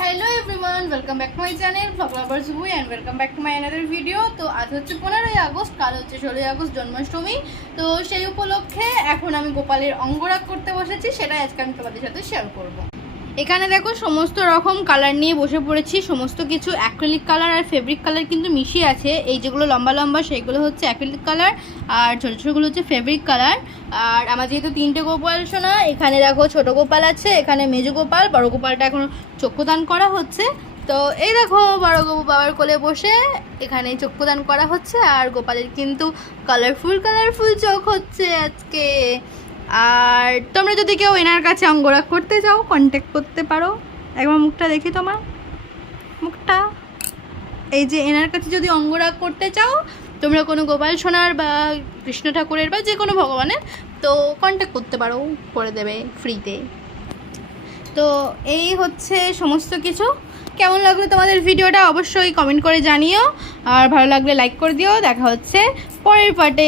Hello everyone welcome back to my channel ভগলাবার জুবুই and welcome back to my another video তো আজ হচ্ছে পনেরোই August, কাল হচ্ছে ষোলোই আগস্ট জন্মাষ্টমী। তো সেই উপলক্ষে এখন আমি গোপালের অঙ্গরাগ করতে বসেছি, সেটাই আজকে আমি তোমাদের সাথে শেয়ার করব। এখানে দেখো সমস্ত রকম কালার নিয়ে বসে পড়েছি, সমস্ত কিছু অ্যাক্রিলিক কালার আর ফেব্রিক কালার কিন্তু মিশিয়ে আছে। এই যেগুলো লম্বা লম্বা, সেইগুলো হচ্ছে অ্যাক্রিলিক কালার আর ছোটো ছোটোগুলো হচ্ছে ফেব্রিক কালার আর আমার যেহেতু তিনটে গোপাল সোনা, এখানে দেখো ছোট গোপাল আছে, এখানে মেজো গোপাল, বড় গোপালটা এখন চক্ষুদান করা হচ্ছে। তো এই দেখো বড় বাবার কোলে বসে এখানে চক্ষুদান করা হচ্ছে, আর গোপালের কিন্তু কালারফুল কালারফুল চোখ হচ্ছে আজকে। আর তোমরা যদি কেউ এনার কাছে অঙ্গরাগ করতে চাও কন্ট্যাক্ট করতে পারো। একবার মুখটা দেখি তোমার। মুখটা। এই যে এনার কাছে যদি অঙ্গরাগ করতে চাও, তোমরা কোনো গোপাল সোনার বা কৃষ্ণ ঠাকুরের বা যে কোনো ভগবানের, তো কন্ট্যাক্ট করতে পারো, করে দেবে ফ্রিতে তো এই হচ্ছে সমস্ত কিছু। কেমন লাগল তোমাদের ভিডিওটা অবশ্যই কমেন্ট করে জানিও। আর ভালো লাগলে লাইক করে দিও। দেখা হচ্ছে পরের পার্টে